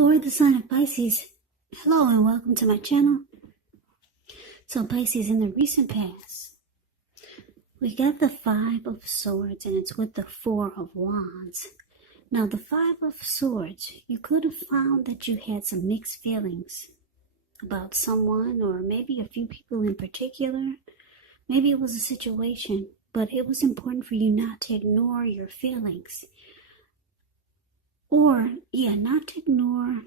For the sign of Pisces, hello and welcome to my channel. So Pisces, in the recent past, we got the Five of Swords and it's with the Four of Wands. Now the Five of Swords, you could have found that you had some mixed feelings about someone or maybe a few people in particular. Maybe it was a situation, but it was important for you not to ignore your feelings. Or, not to ignore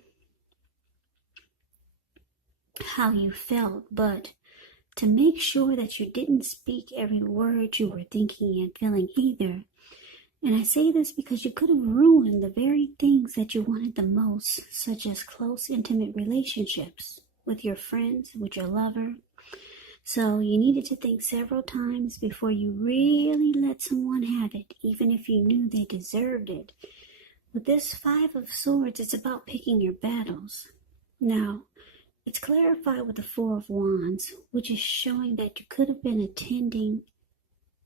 how you felt, but to make sure that you didn't speak every word you were thinking and feeling either. And I say this because you could have ruined the very things that you wanted the most, such as close, intimate relationships with your friends, with your lover. So you needed to think several times before you really let someone have it, even if you knew they deserved it. With this Five of Swords, it's about picking your battles. Now, it's clarified with the Four of Wands, which is showing that you could have been attending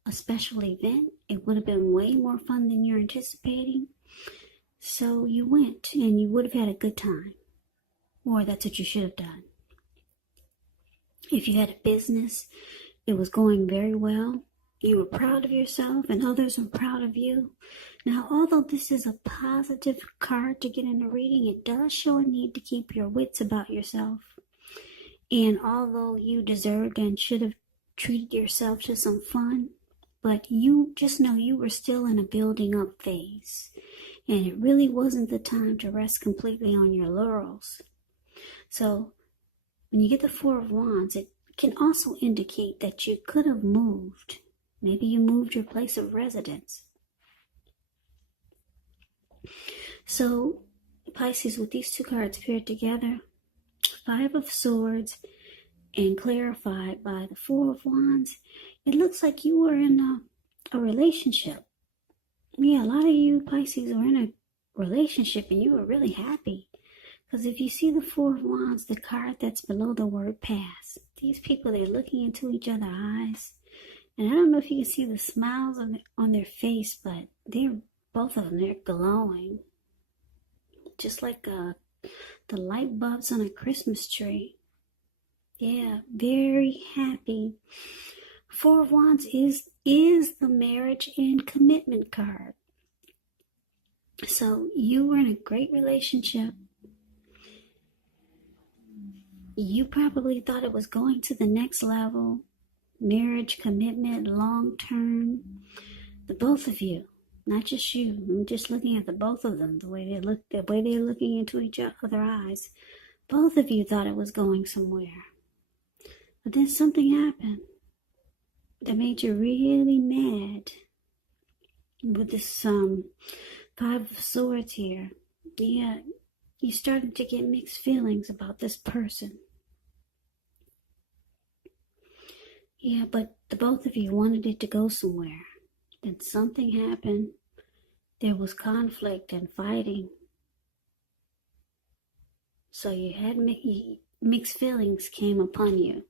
a special event. It would have been way more fun than you're anticipating. So you went and you would have had a good time. Or that's what you should have done. If you had a business, it was going very well. You were proud of yourself and others were proud of you. Now, although this is a positive card to get in a reading, it does show a need to keep your wits about yourself. And although you deserved and should have treated yourself to some fun, but you just know you were still in a building up phase. And it really wasn't the time to rest completely on your laurels. So, when you get the Four of Wands, it can also indicate that you could have moved. Maybe you moved your place of residence. So, Pisces, with these two cards paired together, Five of Swords and clarified by the Four of Wands, it looks like you were in a relationship. Yeah, a lot of you Pisces were in a relationship and you were really happy. Because if you see the Four of Wands, the card that's below the word pass, these people, they're looking into each other's eyes. And I don't know if you can see the smiles on their face, but both of them, they're glowing. Just like the light bulbs on a Christmas tree. Yeah, very happy. Four of Wands is the marriage and commitment card. So you were in a great relationship. You probably thought it was going to the next level. Marriage, commitment, long-term. The both of you, not just you. I'm just looking at the both of them, the way they're looking into each other's eyes. Both of you thought it was going somewhere. But then something happened that made you really mad. With this Five of Swords here. Yeah, you started to get mixed feelings about this person. Yeah, but the both of you wanted it to go somewhere. Then something happened. There was conflict and fighting. So you had mixed feelings came upon you.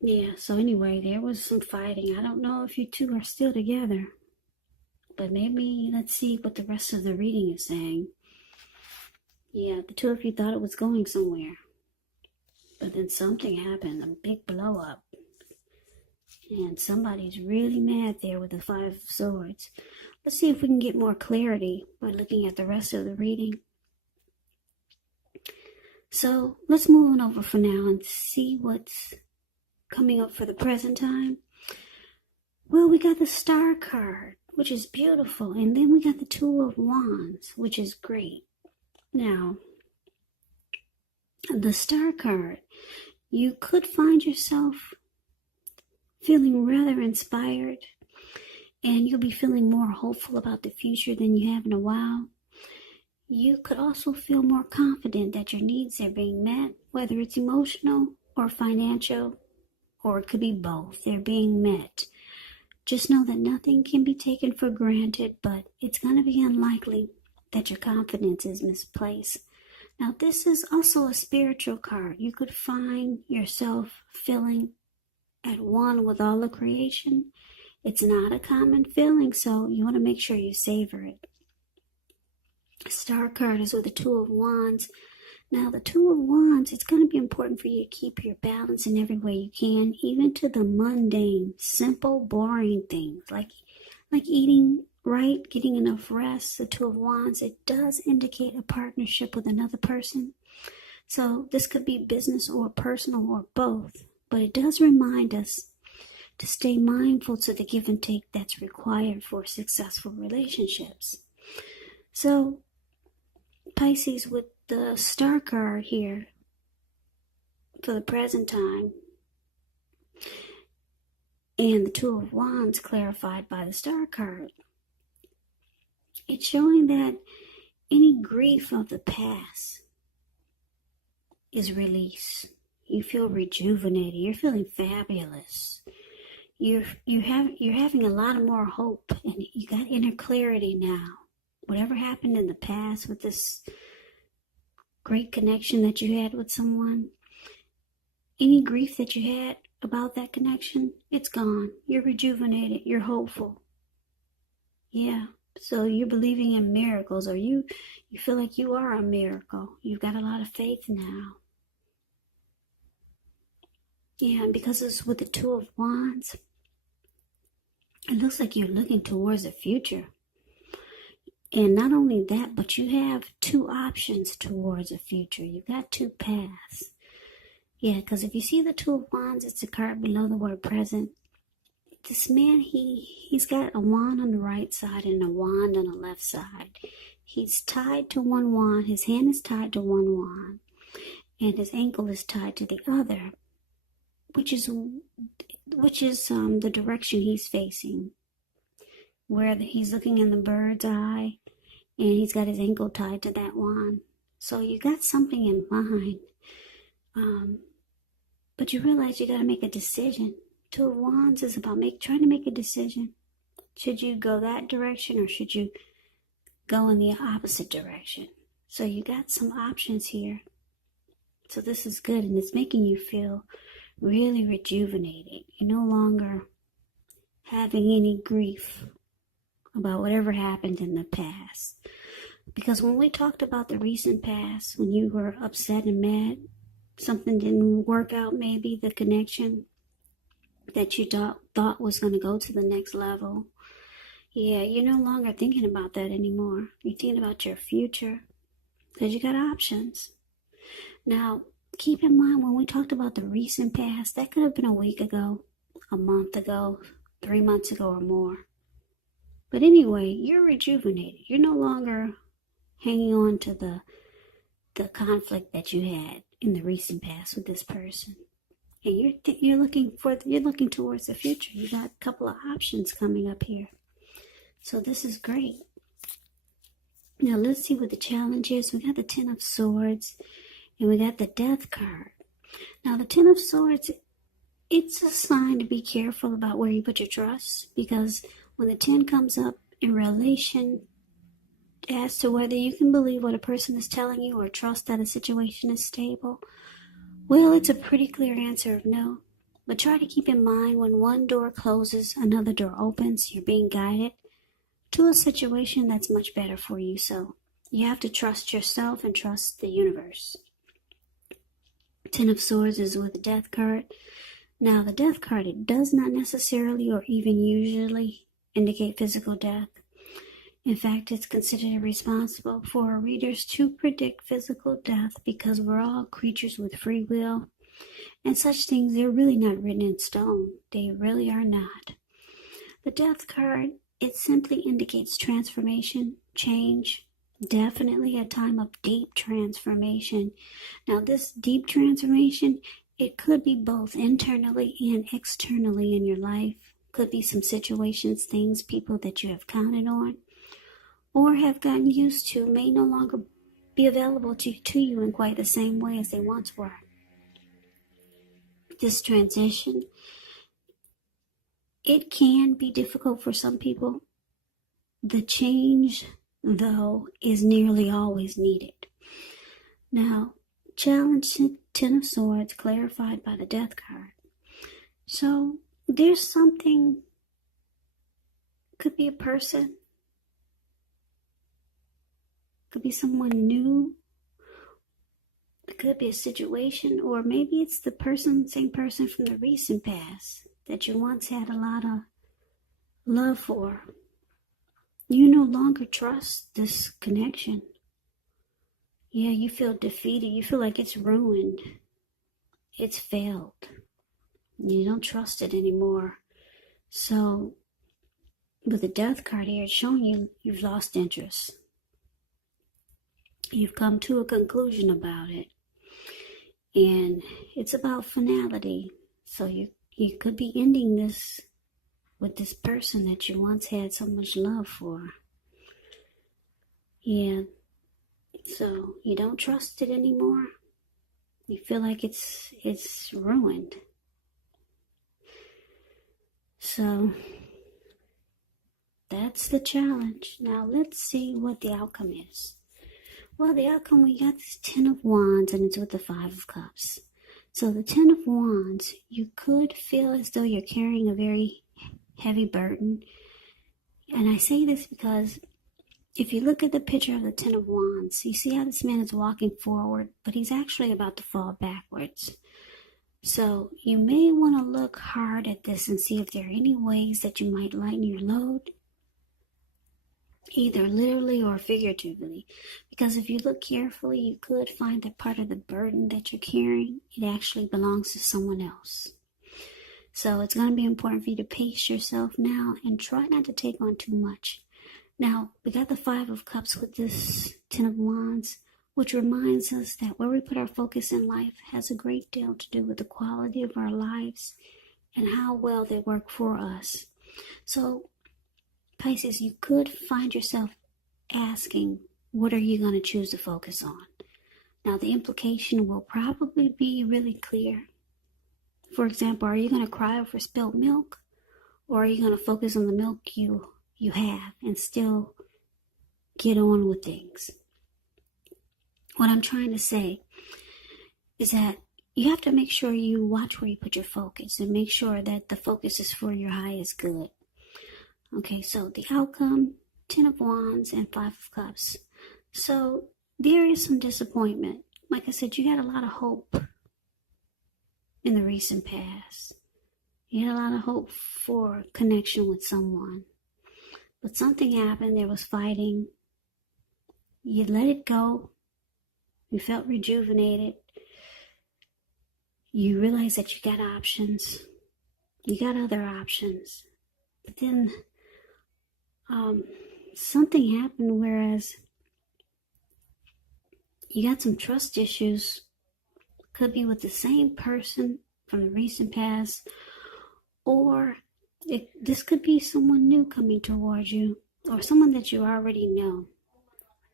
Yeah, so anyway, there was some fighting. I don't know if you two are still together. But maybe let's see what the rest of the reading is saying. Yeah, the two of you thought it was going somewhere. But then something happened, a big blow up. And somebody's really mad there with the Five of Swords. Let's see if we can get more clarity by looking at the rest of the reading. So let's move on over for now and see what's coming up for the present time. Well, we got the Star card, which is beautiful. And then we got the Two of Wands, which is great. Now, the Star card, you could find yourself feeling rather inspired, and you'll be feeling more hopeful about the future than you have in a while. You could also feel more confident that your needs are being met, whether it's emotional or financial, or it could be both. They're being met. Just know that nothing can be taken for granted, but it's going to be unlikely that your confidence is misplaced. Now, this is also a spiritual card. You could find yourself feeling at one with all of creation. It's not a common feeling, so you want to make sure you savor it. Star card is with the Two of Wands. Now, the Two of Wands, it's going to be important for you to keep your balance in every way you can, even to the mundane, simple, boring things like eating right, getting enough rest. The Two of Wands, it does indicate a partnership with another person. So this could be business or personal or both, but it does remind us to stay mindful to the give and take that's required for successful relationships. So Pisces, with the Star card here for the present time, and the Two of Wands clarified by the Star card, it's showing that any grief of the past is released. You feel rejuvenated. You're feeling fabulous. You're having a lot more hope, and you got inner clarity now. Whatever happened in the past with this great connection that you had with someone, any grief that you had about that connection, it's gone. You're rejuvenated. You're hopeful. Yeah. So you're believing in miracles, or you feel like you are a miracle. You've got a lot of faith now. Yeah, and because it's with the Two of Wands, it looks like you're looking towards the future. And not only that, but you have two options towards the future. You've got two paths. Yeah, because if you see the Two of Wands, it's a card below the word present. This man, he's got a wand on the right side and a wand on the left side. He's tied to one wand. His hand is tied to one wand, and his ankle is tied to the other, which is the direction he's facing, where he's looking in the bird's eye, and he's got his ankle tied to that wand. So you got something in mind, but you realize you got to make a decision. Two of Wands is about trying to make a decision. Should you go that direction, or should you go in the opposite direction? So you got some options here. So this is good, and it's making you feel really rejuvenated. You're no longer having any grief about whatever happened in the past. Because when we talked about the recent past, when you were upset and mad, something didn't work out, maybe the connection that you thought was going to go to the next level. Yeah, you're no longer thinking about that anymore. You're thinking about your future, because you got options. Now, keep in mind, when we talked about the recent past, that could have been a week ago, a month ago, 3 months ago, or more. But anyway, you're rejuvenated. You're no longer hanging on to the conflict that you had in the recent past with this person. And you're looking towards the future. You got a couple of options coming up here. So this is great. Now let's see what the challenge is. We got the Ten of Swords, and we got the Death card. Now the Ten of Swords, it's a sign to be careful about where you put your trust, because when the 10 comes up in relation as to whether you can believe what a person is telling you or trust that a situation is stable, well, it's a pretty clear answer of no. But try to keep in mind, when one door closes, another door opens. You're being guided to a situation that's much better for you. So you have to trust yourself and trust the universe. Ten of Swords is with the Death card. Now, the Death card, it does not necessarily or even usually indicate physical death. In fact, it's considered irresponsible for readers to predict physical death, because we're all creatures with free will, and such things, they're really not written in stone. They really are not. The Death card, it simply indicates transformation, change, definitely a time of deep transformation. Now, this deep transformation, it could be both internally and externally in your life. Could be some situations, things, people that you have counted on or have gotten used to may no longer be available to you in quite the same way as they once were. This transition, it can be difficult for some people. The change, though, is nearly always needed. Now, challenge Ten of Swords clarified by the Death card. So there's something, could be a person, Could be someone new. It could be a situation, or maybe it's the same person from the recent past that you once had a lot of love for. You no longer trust this connection. Yeah, you feel defeated. You feel like it's ruined. It's failed. You don't trust it anymore. So, with the Death card here, it's showing you've lost interest. You've come to a conclusion about it. And it's about finality. So you could be ending this with this person that you once had so much love for. Yeah. So you don't trust it anymore. You feel like it's ruined. So that's the challenge. Now let's see what the outcome is. Well, the outcome, we got this 10 of Wands, and it's with the 5 of Cups. So the 10 of Wands, you could feel as though you're carrying a very heavy burden. And I say this because if you look at the picture of the 10 of Wands, you see how this man is walking forward, but he's actually about to fall backwards. So you may want to look hard at this and see if there are any ways that you might lighten your load, either literally or figuratively. Because if you look carefully, you could find that part of the burden that you're carrying, it actually belongs to someone else. So it's going to be important for you to pace yourself now and try not to take on too much. Now, we got the 5 of Cups with this 10 of Wands, which reminds us that where we put our focus in life has a great deal to do with the quality of our lives and how well they work for us. So, Pisces, you could find yourself asking, what are you going to choose to focus on? Now, the implication will probably be really clear. For example, are you going to cry over spilled milk? Or are you going to focus on the milk you have and still get on with things? What I'm trying to say is that you have to make sure you watch where you put your focus and make sure that the focus is for your highest good. Okay, so the outcome, 10 of Wands and 5 of Cups. So there is some disappointment. Like I said, you had a lot of hope in the recent past. You had a lot of hope for connection with someone. But something happened. There was fighting. You let it go. You felt rejuvenated. You realized that you got options. You got other options. But then something happened, whereas you got some trust issues. Could be with the same person from the recent past, or this could be someone new coming towards you, or someone that you already know.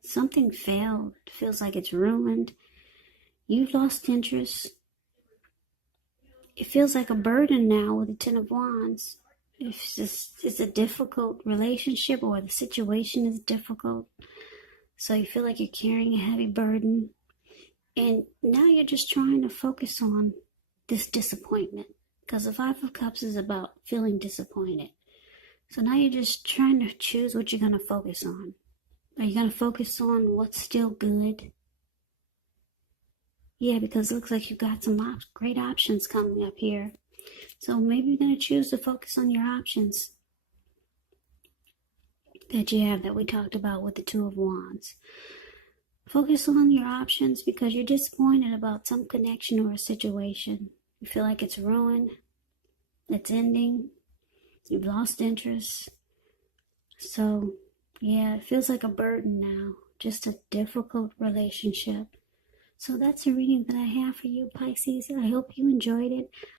Something failed. Feels like it's ruined. You've lost interest. It feels like a burden now with the 10 of Wands. It's a difficult relationship, or the situation is difficult. So you feel like you're carrying a heavy burden. And now you're just trying to focus on this disappointment. Because the 5 of Cups is about feeling disappointed. So now you're just trying to choose what you're going to focus on. Are you going to focus on what's still good? Yeah, because it looks like you've got some great options coming up here. So maybe you're going to choose to focus on your options that you have, that we talked about with the 2 of Wands. Focus on your options because you're disappointed about some connection or a situation. You feel like it's ruined, it's ending, you've lost interest. So, yeah, it feels like a burden now, just a difficult relationship. So that's a reading that I have for you, Pisces. I hope you enjoyed it.